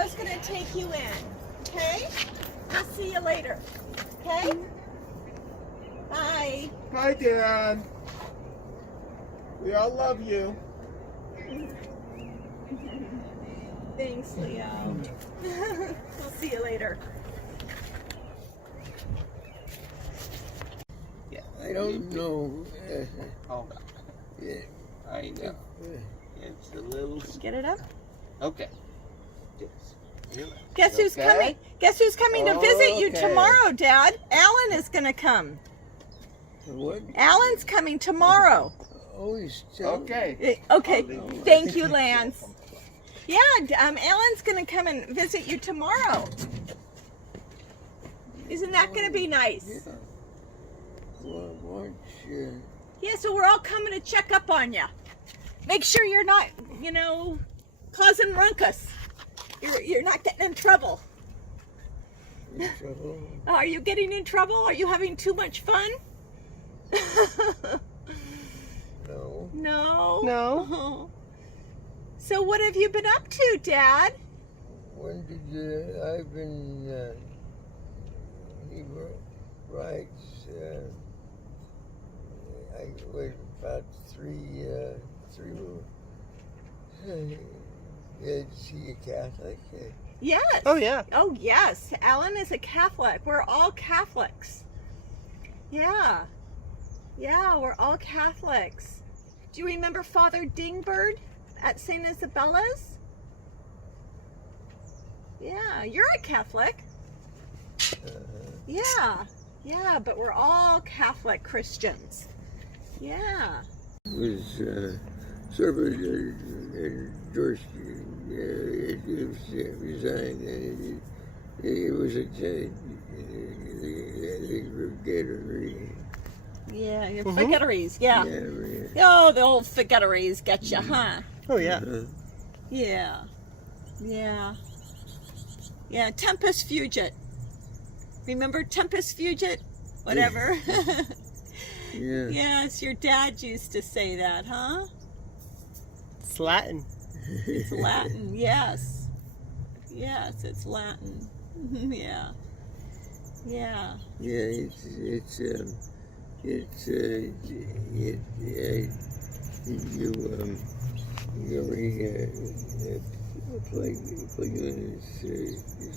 tomorrow's going to take you in. Okay? We'll see you later. Okay? Bye. Hi, Dad. We all love you. Thanks, Leo. We'll see you later. Yeah. I don't know. Hold on. Yeah. I know. It's a little. Get it up? Okay. Guess who's coming? Guess who's coming to visit you Okay. tomorrow, Dad? Alan is going to come. What? Alan's coming tomorrow. Oh, he's still. Okay. Okay. Thank you, Lance. Yeah, Alan's going to come and visit you tomorrow. Isn't that going to be nice? Yeah. Well, why don't Yeah, so we're all coming to check up on you. Make sure you're not, causing ruckus. You're not getting in trouble. you in trouble? Are you getting in trouble? Are you having too much fun? No. No. No. So what have you been up to, Dad? When did you? I've been. He writes. I was about three. Is he a Catholic? Yes. Oh, yeah. Oh, yes. Alan is a Catholic. We're all Catholics. Yeah. Yeah, we're all Catholics. Do you remember Father Dingbird at St. Isabella's? Yeah, you're a Catholic. Yeah. Yeah, but we're all Catholic Christians. Yeah. Was sort of George resigned, and it was a Yeah, your forgetteries. Yeah. yeah. Oh, the old forgetteries get you, huh? Oh, yeah. Yeah. Yeah. Yeah, Tempus Fugit. Remember Tempus Fugit? Whatever. Yeah. Yes, your dad used to say that, huh? It's Latin. It's Latin, yes. Yes, it's Latin. Yeah. Yeah. Yeah, you it's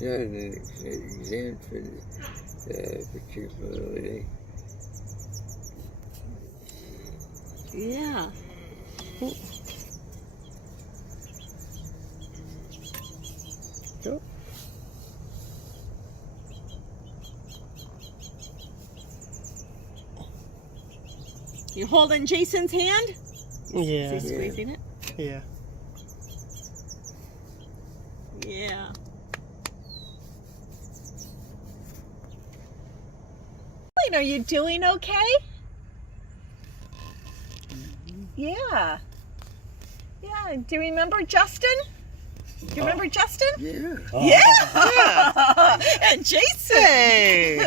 not an exam particularly. Yeah. Go. You holding Jason's hand? Yeah. Is he squeezing it? Yeah. Yeah. Are you doing okay? Yeah. Yeah. Do you remember Justin? Do you remember Justin? Yeah. Yeah. And Jason. Hey.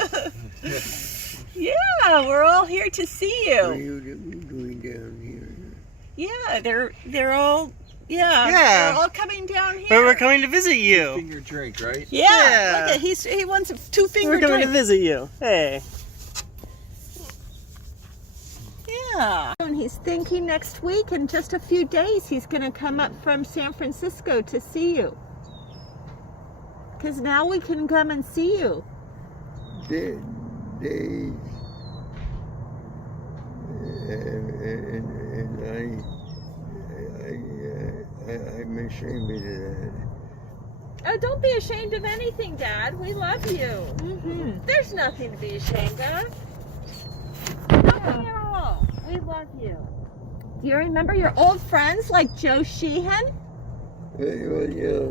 Yeah, we're all here to see What are you. you doing down here? Yeah, they're all Yeah. they're all coming down here. But we're coming to visit you. Finger drink, right? Yeah. Yeah. Look at he wants a 2-finger We're coming drink. to visit you. Hey. Yeah. And he's thinking next week, in just a few days, he's going to come up from San Francisco to see you. Because now we can come and see you. Days. And I'm ashamed of that. Oh, don't be ashamed of anything, Dad. We love you. Mm-hmm. There's nothing to be ashamed of. Nothing at all. We love you. Do you remember your old friends like Joe Sheehan? Well, yeah.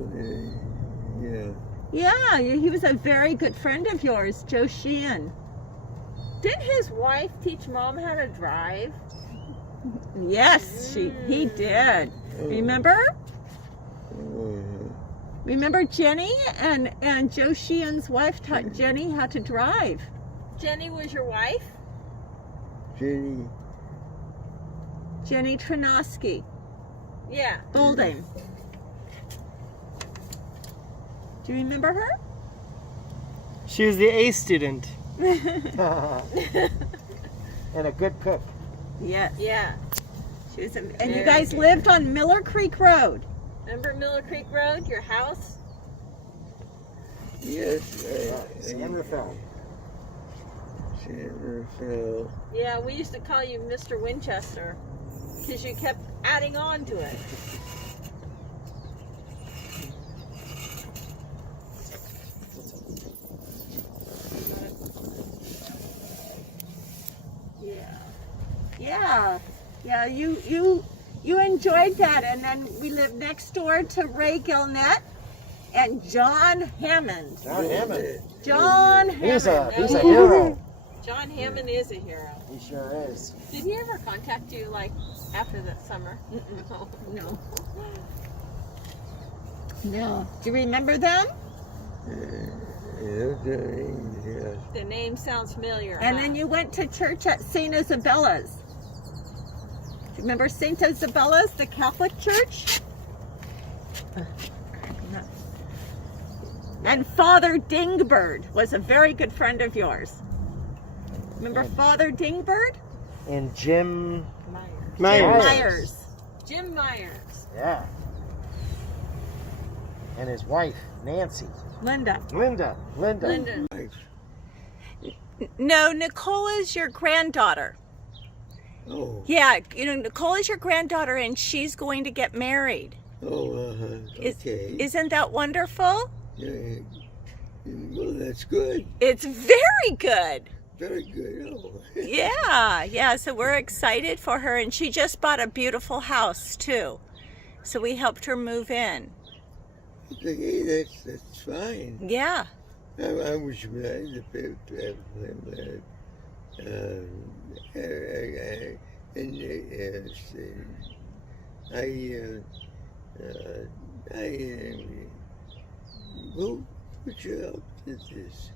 Yeah, he was a very good friend of yours, Joe Sheehan. Didn't his wife teach Mom how to drive? Yes, he did. Remember? Remember Jenny and Joe Sheehan's wife taught Jenny how to drive. Jenny was your wife? Jenny Trinosky. Yeah. Boulding. Do you remember her? She was the A student. And a good cook. Yes. Yeah. She was and you guys lived on Miller Creek Road. Remember Miller Creek Road, your house? Yes. San Rafael. San Rafael. Yeah, we used to call you Mr. Winchester because you kept adding on to it. Yeah. You enjoyed that, and then we lived next door to Ray Gilnett and John Hammond. John Hammond. John Hammond. He's a hero. John Hammond is a hero. He sure is. Did he ever contact you like after that summer? No. No. Do you remember them? Yeah. The name sounds familiar. And huh? then you went to church at St. Isabella's. Do you remember St. Isabella's, the Catholic church? And Father Dingbird was a very good friend of yours. Remember Father Dingbird? And Jim Myers. Jim Myers. Yeah. And his wife, Nancy. Linda. Linda. Lyndon. No, Nicole is your granddaughter. Oh. Yeah, Nicole is your granddaughter, and she's going to get married. Oh, okay. Isn't that wonderful? Yeah. Well, that's good. It's very good. Very good. Oh. Yeah, so we're excited for her, and she just bought a beautiful house too. So we helped her move in. Okay, that's fine. Yeah. I was glad to pay that. Who put you up to this?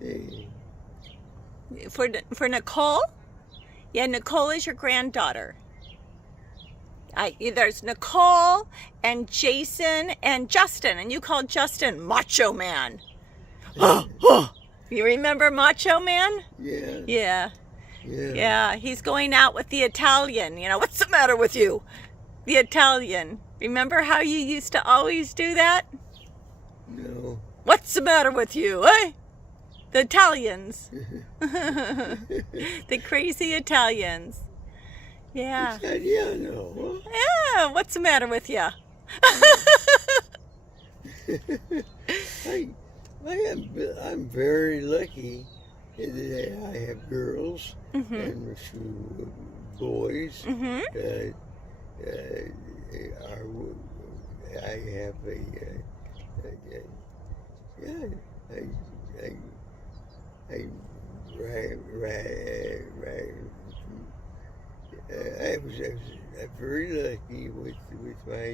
Hey. For Nicole? Yeah, Nicole is your granddaughter. There's Nicole and Jason and Justin, and you called Justin Macho Man. You remember Macho Man? Yeah. Yeah, he's going out with the Italian. What's the matter with you? The Italian. Remember how you used to always do that? No. What's the matter with you, eh? The Italians. The crazy Italians. Yeah. Italiano. Yeah, what's the matter with you? I'm very lucky that I have girls and a few boys. I have I was very lucky with my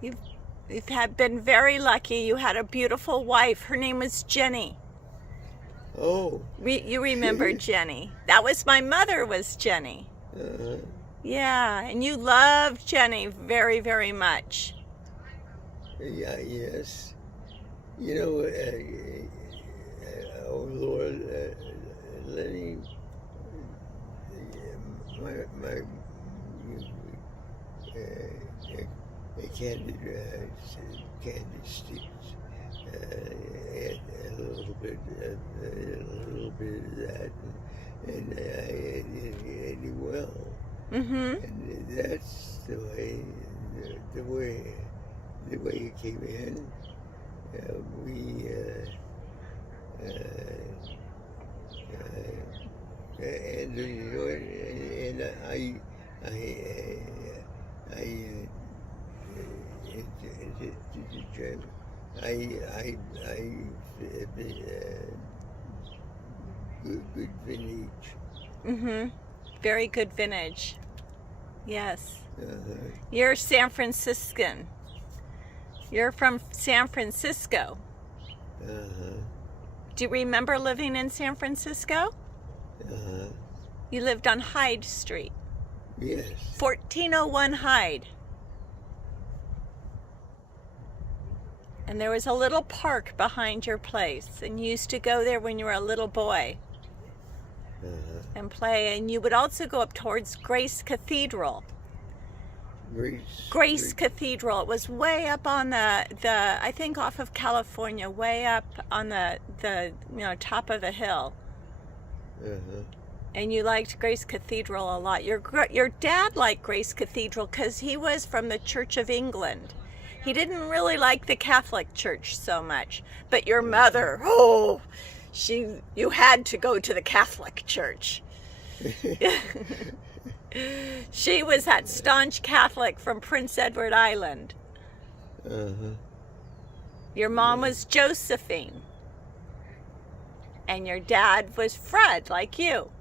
You've been very lucky. You had a beautiful wife. Her name was Jenny. Oh. You remember Jenny. That was my mother, was Jenny. Yeah, and you loved Jenny very, very much. Yeah, yes. Oh Lord, Lenny, my candy sticks, a little bit of that, and I ate well. And that's the way it came in. Good vintage. Very good vintage. Yes. You're San Franciscan. You're from San Francisco. Do you remember living in San Francisco? You lived on Hyde Street. Yes. 1401 Hyde. And there was a little park behind your place, and you used to go there when you were a little boy and play. And you would also go up towards Grace Cathedral. Grace Cathedral. It was way up on the I think off of California, way up on the top of the hill. And you liked Grace Cathedral a lot. Your dad liked Grace Cathedral because he was from the Church of England. He didn't really like the Catholic Church so much. But your mother, you had to go to the Catholic Church. She was that staunch Catholic from Prince Edward Island. Your mom was Josephine. And your dad was Fred, like you.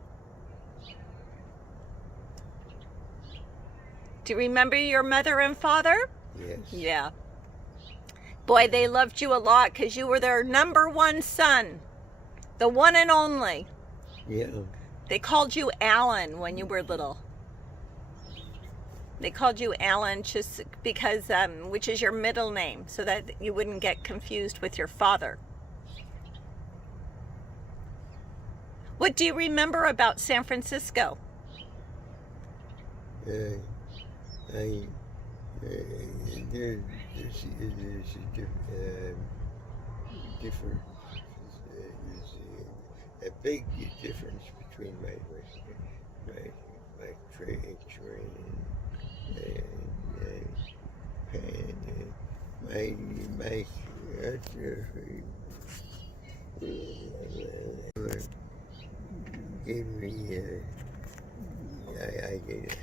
Do you remember your mother and father? Yes. Yeah. Boy, they loved you a lot because you were their number one son. The one and only. Yeah. They called you Alan when you were little. They called you Alan just because, which is your middle name, so that you wouldn't get confused with your father. What do you remember about San Francisco? There's a difference. There's a big difference between my training and my gave me I did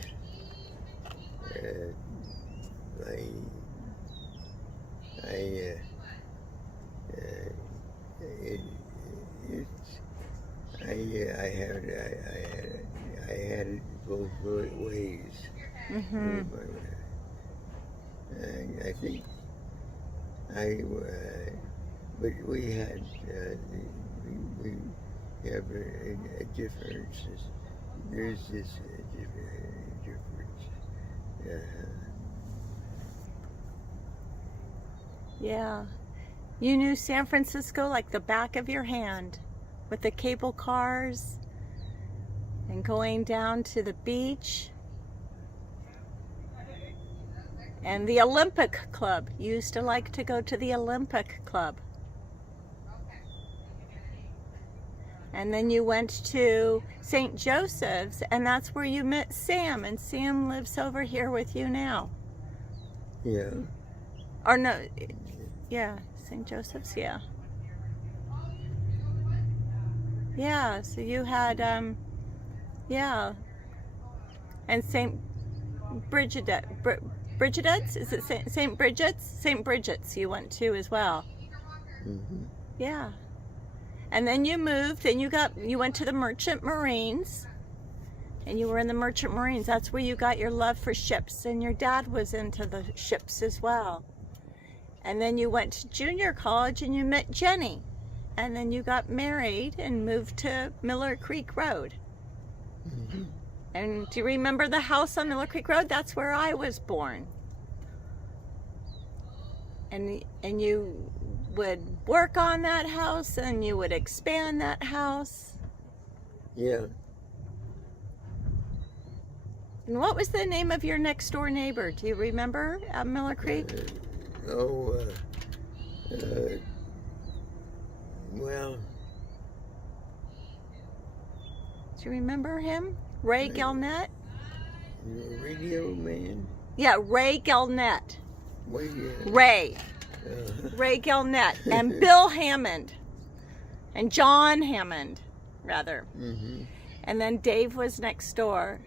I had it both ways. And I think but we had we have a difference. There's this difference. Yeah. You knew San Francisco like the back of your hand, with the cable cars and going down to the beach. And the Olympic Club. You used to like to go to the Olympic Club. And then you went to St. Joseph's, and that's where you met Sam, and Sam lives over here with you now. Yeah. Or no, yeah, St. Joseph's, yeah. Yeah, so you had, yeah. And St. Brigidet's? Is it St. Bridget's? St. Bridget's you went to as well. Yeah. And then you moved and you went to the Merchant Marines, and you were in the Merchant Marines. That's where you got your love for ships, and your dad was into the ships as well. And then you went to junior college and you met Jenny, and then you got married and moved to Miller Creek Road. And do you remember the house on Miller Creek Road? That's where I was born. And you would work on that house, and you would expand that house. Yeah. And what was the name of your next door neighbor? Do you remember at Miller Creek? Well. Do you remember him? Ray Galnett? Radio man? Yeah, Ray Galnett. Ray Galnett and Bill Hammond and John Hammond, rather. And then Dave was next door.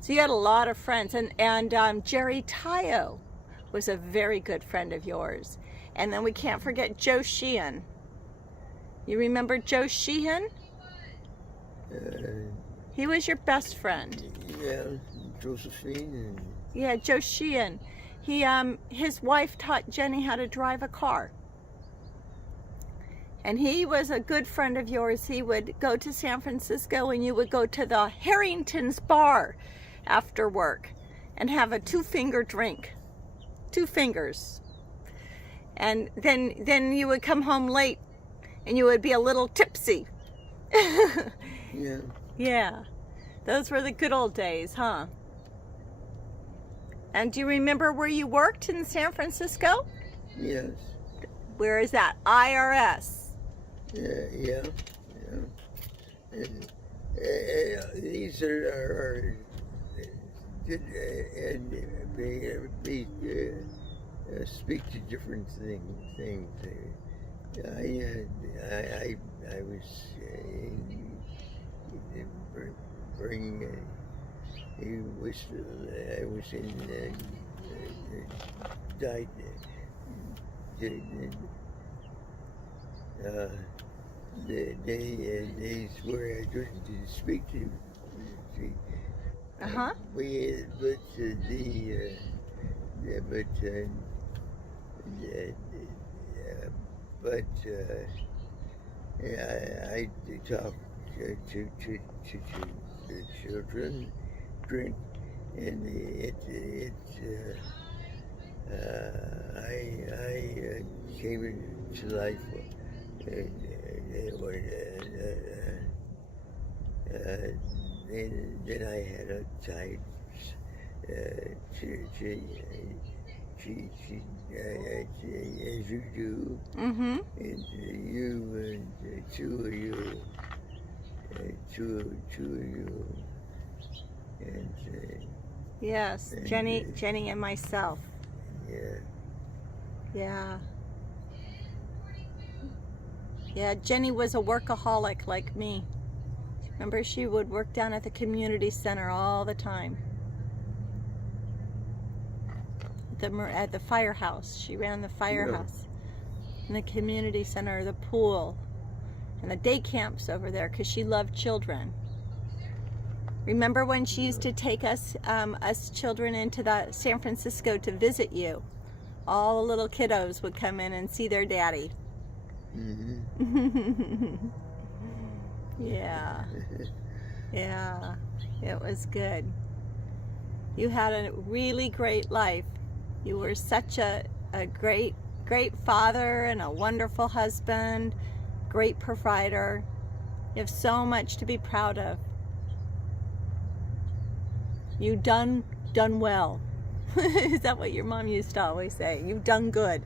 So you had a lot of friends. And Jerry Tayo was a very good friend of yours. And then we can't forget Joe Sheehan. You remember Joe Sheehan? He was your best friend. Yeah, Josephine. Yeah, Joe Sheehan. His wife taught Jenny how to drive a car. And he was a good friend of yours. He would go to San Francisco, and you would go to the Harrington's bar after work and have a 2-finger drink. 2 fingers. And then you would come home late and you would be a little tipsy. Yeah. Yeah. Those were the good old days, huh? And do you remember where you worked in San Francisco? Yes. Where is that? IRS. Yeah. And these are they speak to different things. I was bringing. I was in died. The days where I didn't speak to. Uh-huh. I talk to the children, drink, and I came into life. And then I had a time as you do, Mm-hmm. and you and two of you, and Yes, and, Jenny and myself. yeah. Yeah. Yeah, Jenny was a workaholic like me. Remember, she would work down at the community center all the time. At the firehouse. She ran the firehouse. And the community center, the pool, and the day camps over there because she loved children. Remember when she used to take us children into San Francisco to visit you? All the little kiddos would come in and see their daddy. Mm-hmm. Yeah. Yeah. It was good. You had a really great life. You were such a great father and a wonderful husband, great provider. You have so much to be proud of. You done well. Is that what your mom used to always say? You've done good.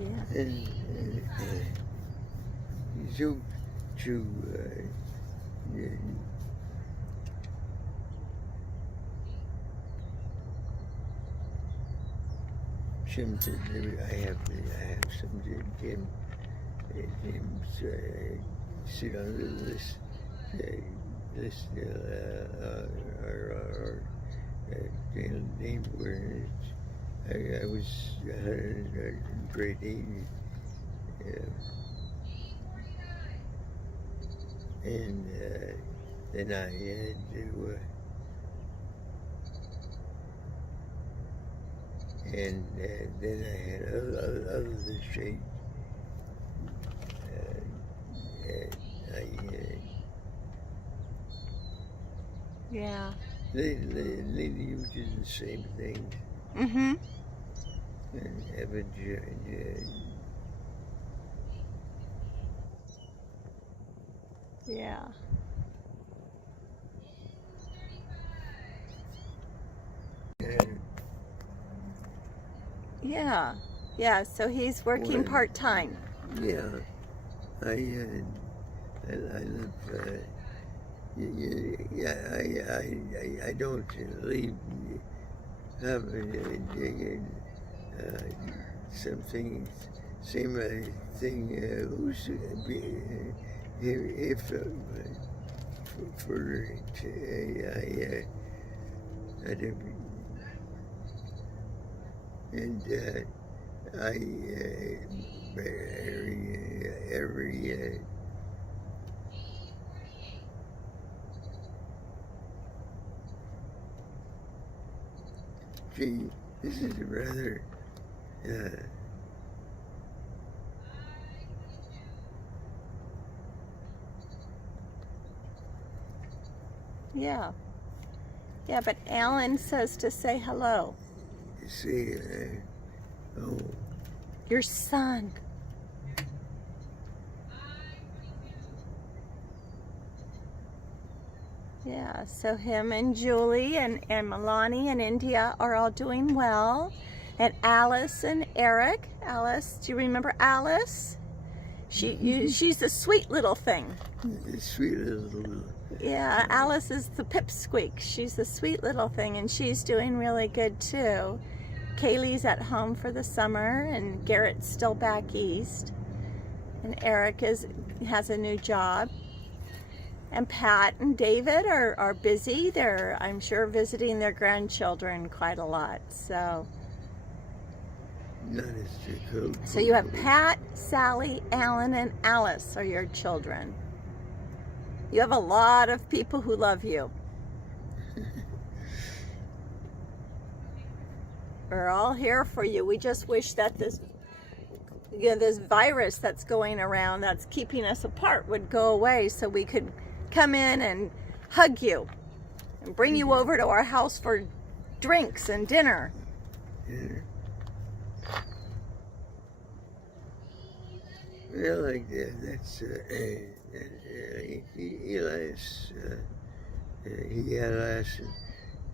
Yeah. And so to Jim, I have some Jim sit on this our name where I was grade 8, and then I had to and then I had other shape. Yeah. They you did the same thing. Mm-hmm. And haven't Yeah. Yeah. Yeah. So he's working Well, part-time. yeah, I live. I don't leave. Something, same thing. Who's if for I didn't. And I every gee, this is rather Yeah. Yeah, but Alan says to say hello. see, oh, Your son. Yeah, so him and Julie and Milani and India are all doing well. And Alice and Eric. Alice, do you remember Alice? She's a sweet little thing. sweet little. Yeah, Alice is the pipsqueak. She's the sweet little thing, and she's doing really good too. Kaylee's at home for the summer, and Garrett's still back east. And Eric has a new job. And Pat and David are busy. They're, I'm sure, visiting their grandchildren quite a lot. So you have Pat, Sally, Alan, and Alice are your children. You have a lot of people who love you. We're all here for you. We just wish that this virus that's going around that's keeping us apart would go away so we could come in and hug you and bring you over to our house for drinks and dinner. Well, like that's Elias. He had us.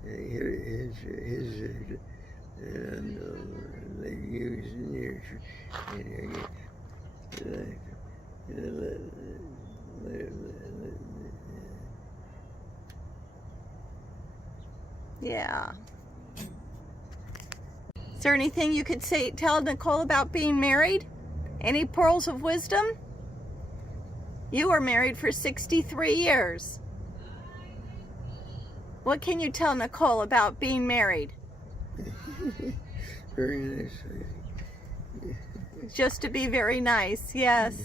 His like he was near. Yeah. Is there anything you could tell Nicole about being married? Any pearls of wisdom? You were married for 63 years. What can you tell Nicole about being married? Very nice. Just to be very nice, yes.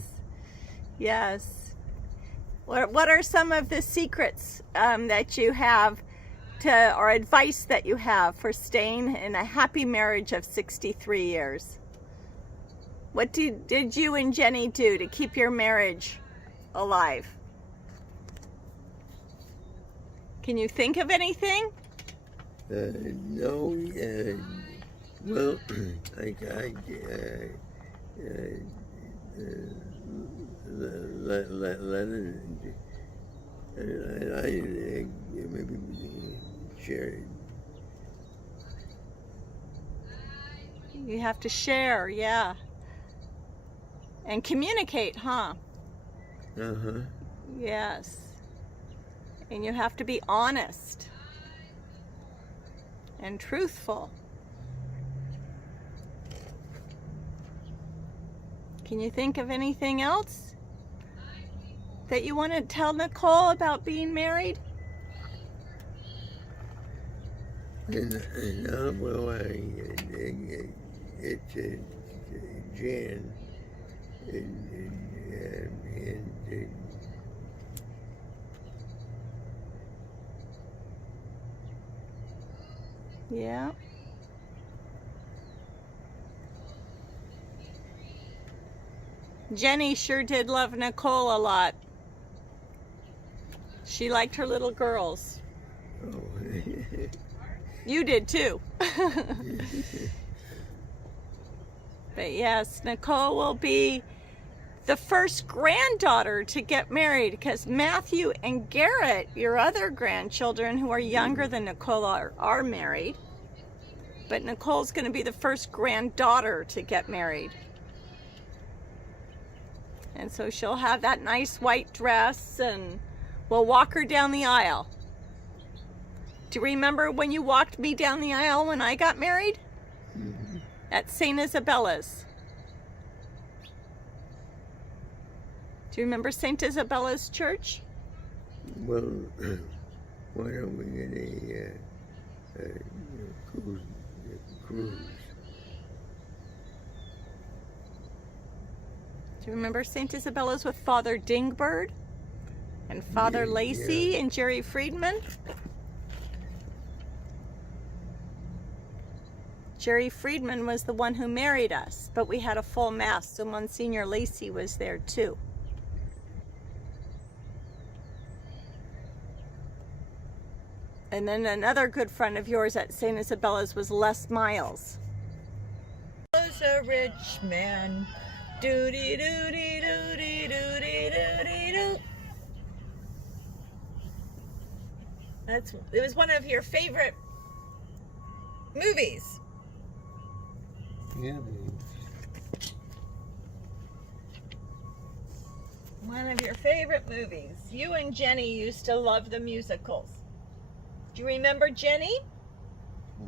Yes. What are some of the secrets that you have or advice that you have for staying in a happy marriage of 63 years? What did you and Jenny do to keep your marriage alive? Can you think of anything? No. Well, maybe share it. You have to share, yeah. And communicate, huh? Uh-huh. Yes. And you have to be honest and truthful. Can you think of anything else that you want to tell Nicole about being married? Well, it's Jan. Yeah. Jenny sure did love Nicole a lot. She liked her little girls. Oh. You did too. But yes, Nicole will be the first granddaughter to get married because Matthew and Garrett, your other grandchildren who are younger than Nicole, are married. But Nicole's going to be the first granddaughter to get married. And so she'll have that nice white dress and we'll walk her down the aisle. Do you remember when you walked me down the aisle when I got married? Mm-hmm. At St. Isabella's. Do you remember St. Isabella's church? Well, why don't we get a cruise? Do you remember St. Isabella's with Father Dingbird and Father Lacey and Jerry Friedman? Jerry Friedman was the one who married us, but we had a full mass, so Monsignor Lacey was there too. And then another good friend of yours at St. Isabella's was Les Miles. Was a rich man. Doody doody doody doody doody doo. It was one of your favorite movies. Yeah, baby. One of your favorite movies. You and Jenny used to love the musicals. Do you remember Jenny?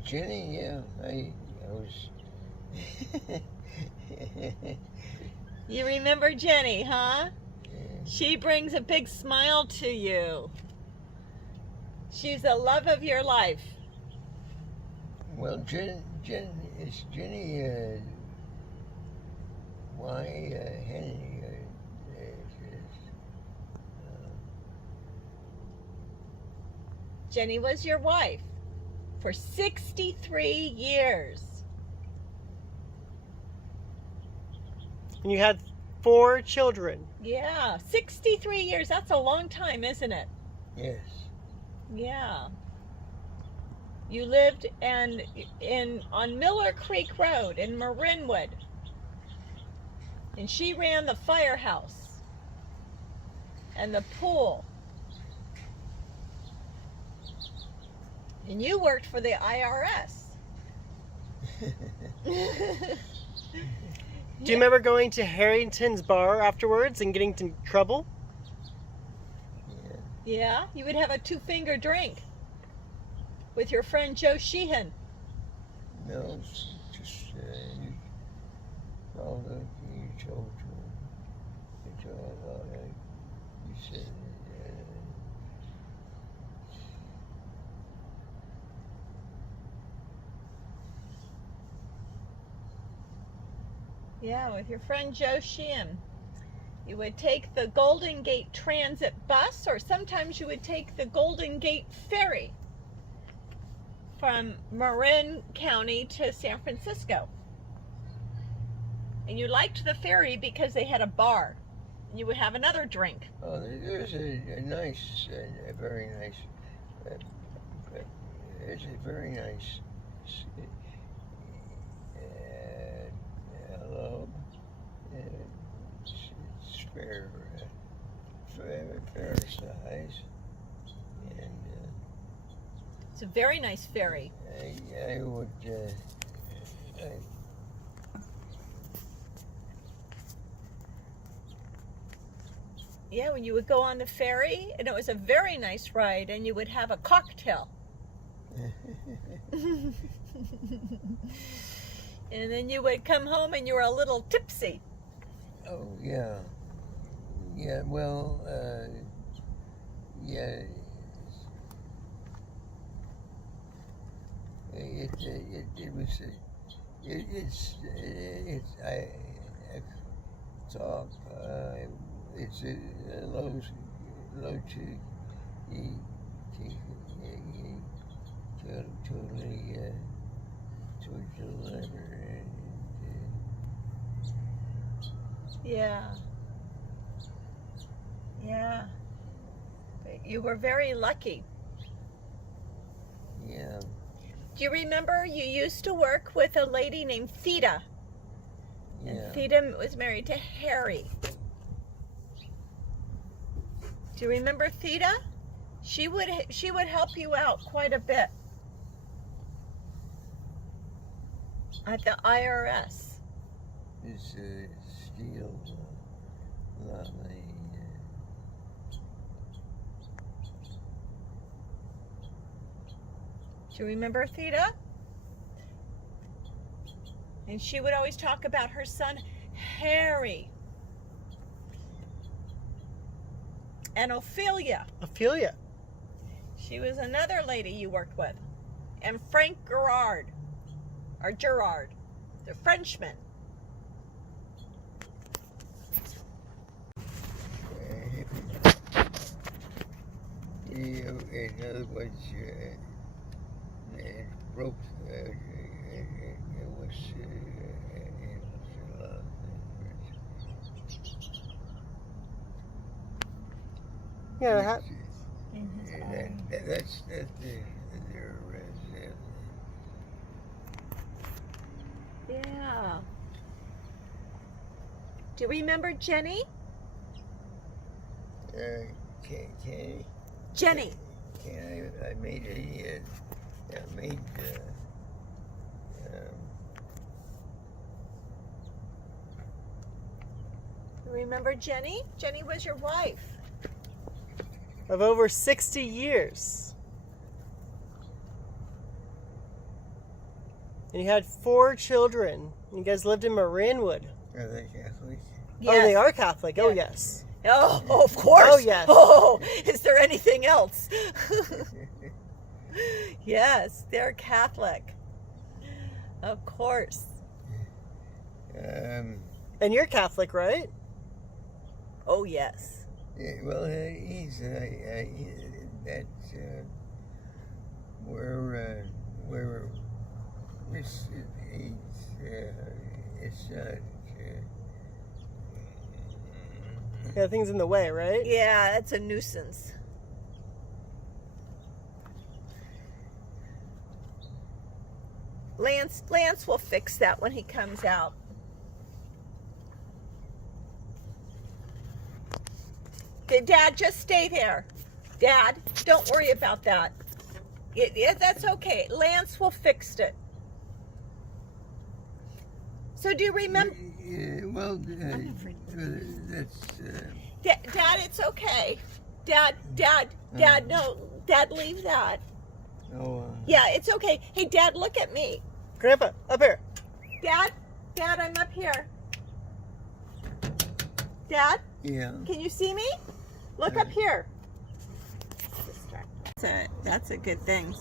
Jenny, yeah, I was. You remember Jenny, huh? She brings a big smile to you. She's the love of your life. Well, Jenny, why Henry? Jenny was your wife for 63 years. And you had 4 children. Yeah, 63 years. That's a long time, isn't it? Yes. Yeah. You lived on Miller Creek Road in Marinwood. And she ran the firehouse and the pool. And you worked for the IRS. Do you remember going to Harrington's bar afterwards and getting into trouble? Yeah, you would have a 2-finger drink with your friend Joe Sheehan. No, just all the you told you said. Yeah, with your friend Joe Sheehan. You would take the Golden Gate Transit bus, or sometimes you would take the Golden Gate Ferry from Marin County to San Francisco. And you liked the ferry because they had a bar. And you would have another drink. Oh, there's a nice, a very nice, there's a very nice love. It's fair size, and It's a very nice ferry. I would. Yeah, when you would go on the ferry, and it was a very nice ride, and you would have a cocktail. And then you would come home and you were a little tipsy. Oh, yeah. Yeah, well, yeah. It was, I talk, it's a low to totally, to deliver. Yeah. Yeah. But you were very lucky. Yeah. Do you remember you used to work with a lady named Theda? Yeah. And Theda was married to Harry. Do you remember Theda? She would help you out quite a bit at the IRS. It's steel, not my. Do you remember Theda? And she would always talk about her son, Harry. And Ophelia. Ophelia. She was another lady you worked with. And Frank Gerard. Or Gerard. The Frenchman. In other words, it broke. It was a lot of things. Yeah, That that's their Yeah. Do you remember Jenny? Can Jenny. I made Remember Jenny? Jenny was your wife. Of over 60 years. And you had 4 children. You guys lived in Marinwood. Are they Catholic? Oh, they are Catholic. Oh, yes. Oh, of course. Oh, yes. Oh, is there anything else? Yes, they're Catholic. Of course. And you're Catholic, right? Oh, yes. Yeah, well, he's that's where it's not. Yeah, things in the way, right? Yeah, that's a nuisance. Lance will fix that when he comes out. Okay, Dad, just stay there. Dad, don't worry about that. Yeah, that's okay. Lance will fix it. So do you remember? Well, that's. Dad, it's okay. Dad, no. Dad, leave that. Oh. Yeah, it's okay. Hey, Dad, look at me. Grandpa, up here. Dad, I'm up here. Dad, Yeah. can you see me? Look up here. That's a good thing.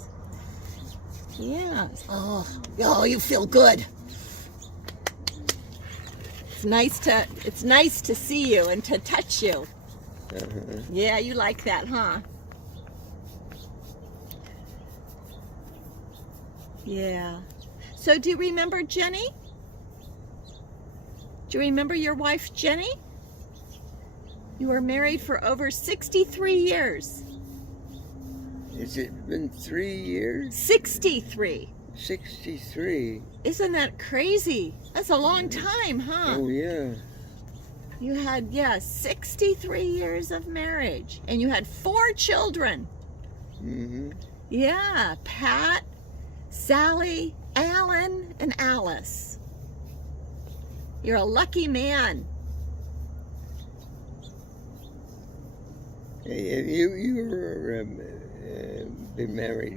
Yeah. Oh, you feel good. It's nice to see you and to touch you. Yeah, you like that, huh? Yeah. So do you remember Jenny? Do you remember your wife, Jenny? You were married for over 63 years. Has it been 3 years? 63. 63. Isn't that crazy? That's a long time, huh? Oh, yeah. You had, 63 years of marriage. And you had 4 children. Mm-hmm. Yeah, Pat, Sally, Alan, and Alice. You're a lucky man. Hey, you were been married,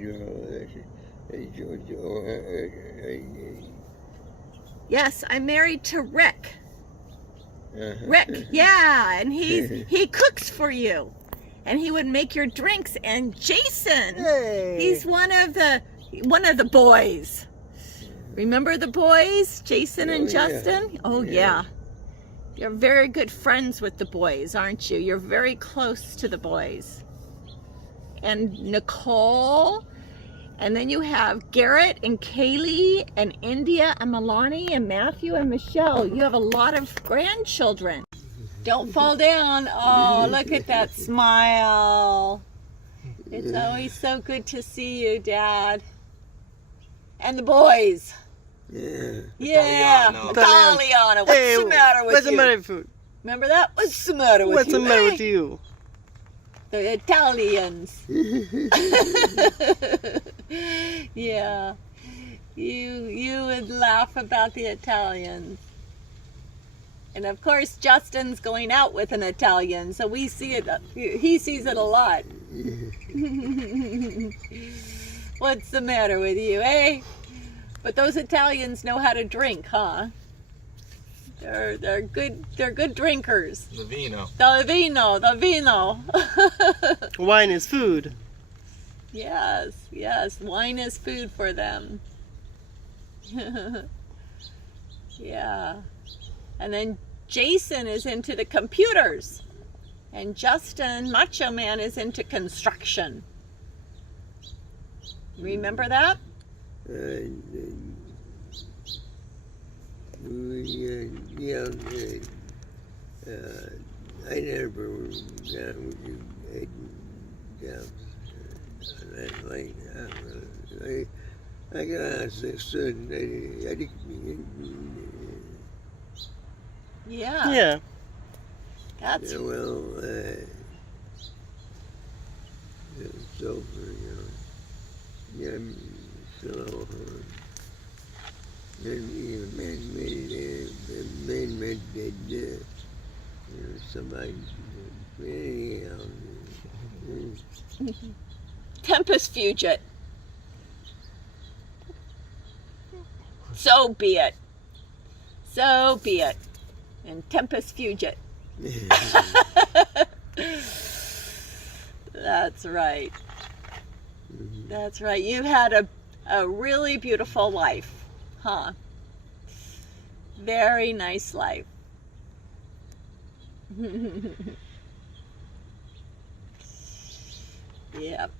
Yes, I'm married to Rick. uh-huh. Rick, yeah, and he cooks for you. And he would make your drinks. And Jason, Hey. he's one of the boys. Remember the boys, Jason and Oh, yeah. Justin? Oh, yeah. You're very good friends with the boys, aren't you? You're very close to the boys. And Nicole, and then you have Garrett and Kaylee and India and Milani and Matthew and Michelle. You have a lot of grandchildren. Don't fall down. Oh, look at that smile. It's always so good to see you, Dad. And the boys. Yeah. Yeah, Italiano. What's the matter with What's you? the matter with you? Remember that? What's the matter with What's you? the matter eh? with you? The Italians. Yeah. You would laugh about the Italians. And of course Justin's going out with an Italian, so we see it, he sees it a lot. What's the matter with you, eh? But those Italians know how to drink, huh? They're good drinkers. The vino. The vino. Wine is food. Yes, wine is food for them. Yeah. And then Jason is into the computers. And Justin, Macho Man, is into construction. Remember that? I never got with you. like I got certain Yeah. Yeah. That's yeah, well, it's over, you know. Yeah, so, man, you know, somebody, anyhow, Tempest Fugit. So be it. So be it. And Tempest Fugit. That's right. That's right. You've had a really beautiful life, huh? Very nice life. Yep.